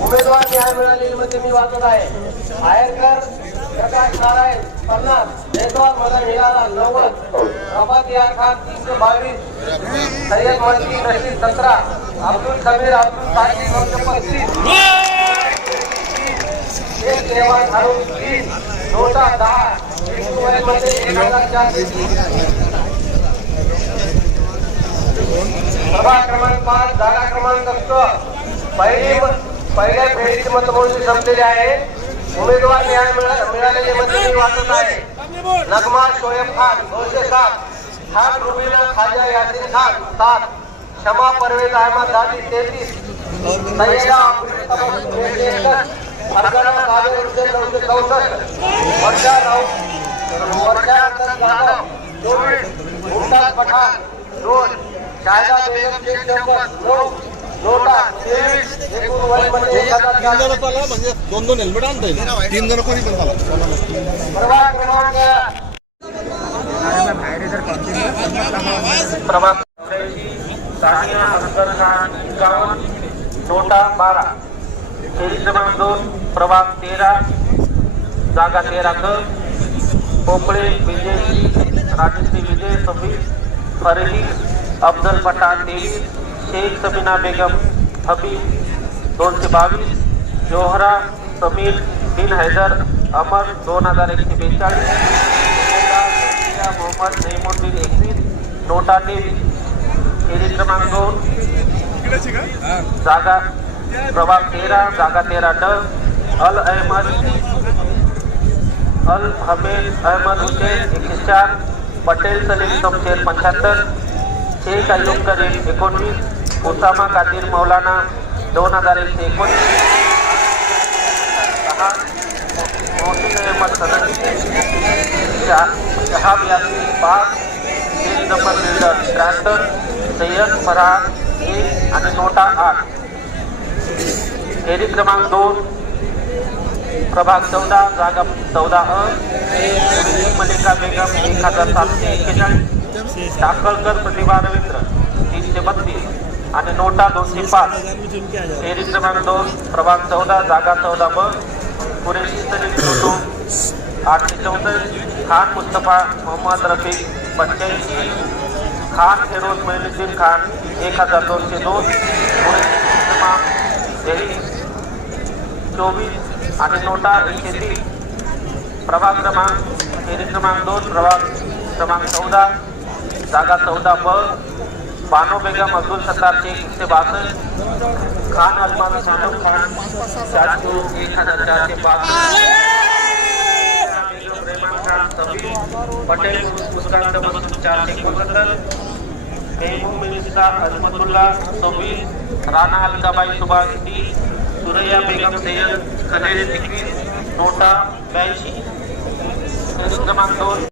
उमेदवार न्याय मिळालेली मध्ये मी वाचत आहे. आयरकर प्रकाश नारायण 50, जयस्वाल मदन हिराला 90, अफात यार खान 322, सय्यद मलकी रशीद 17, अब्दुल समीर अब्दुल साकी 35, एक नेवान हारून 3, नोटा 10, एक मोबाईल मध्ये 1004. प्रभाग क्रमांक 5 जागा क्रमांक 6 पहिल्या फेरीची मतमोजणी संपलेली आहे. उमेदवार न्याय मिळालेले मते वाचत आहे. नगमा शोएब खान 207, खान रुबीना खाजा यासीन खान 7, शमा परवेज अहमद दादी 33, सैयदा फरगाना कादर हुसैन 964, वर्षा जाधव 24, मुमताज पठाण 2, शाहिदा बेगम शेख 9, नोटा 23, एकूण वय मध्ये 1004. म्हणजे 2-2 हेल्मेट आणता येईल. 3 जण कोणी पण झाला. प्रभाग क्रमांक सानिया असगर खान 51, नोटा 12. फेरी क्रमांक 2 प्रभाग 13 जागा 13 क पोपळे विजय राजश्री विजय 26, फरेली अफजल पठाण 23, शेख समीना बेगम हबीब 222, जोहरा समीर बिन हैदर अमर 2142, मोहम्मद नईमुद्दीन 21, नोटा 23. फेरी क्रमांक 2 जागा प्रभाग 13 जागा 13 ड अल हमेद अहमद हुसैन 104, पटेल सलीम शमशेर 75, शेख अयूब करीम 19, उसामा कादिर मौलाना 2119, मोहसिन अहमद सदन शहाब यासीन 5, फेरी नंबर बिल्डर 73, सय्यद फरहान 1 आणि नोटा 8. फेरी क्रमांक 2 प्रभाग 14 जागा 14 अ मलिका बेगम 1741, टाकळकर प्रतिभा रवींद्र 332 आणि नोटा 205. फेरी क्रमांक 2 प्रभाग 14 जागा 14 ब कुरेशी सलीम छोटू 814, खान मुस्तफा मोहम्मद रफीक 85, खान फेरोज मोइनुद्दीन खान 1202, कुरेशी इस्माम दिल्ली 24 आणि नोटा 130. प्रभाग क्रमांक फेरी क्रमांक 2 प्रभाग क्रमांक 14 जागा 14 ब बानो बेगम अब्दुल सत्तार शेख 162, खान अजमान शाहरुख खान 1452, रेमान खान 26, पटेल मुस्कान 471, मेहबूब मिनिस्ता अजमतुल्ला 26, राणा अलकाबाई सुभाष 30, सुरैया बेगम सैयद खलेल 21, नोटा 82. क्रमांक 2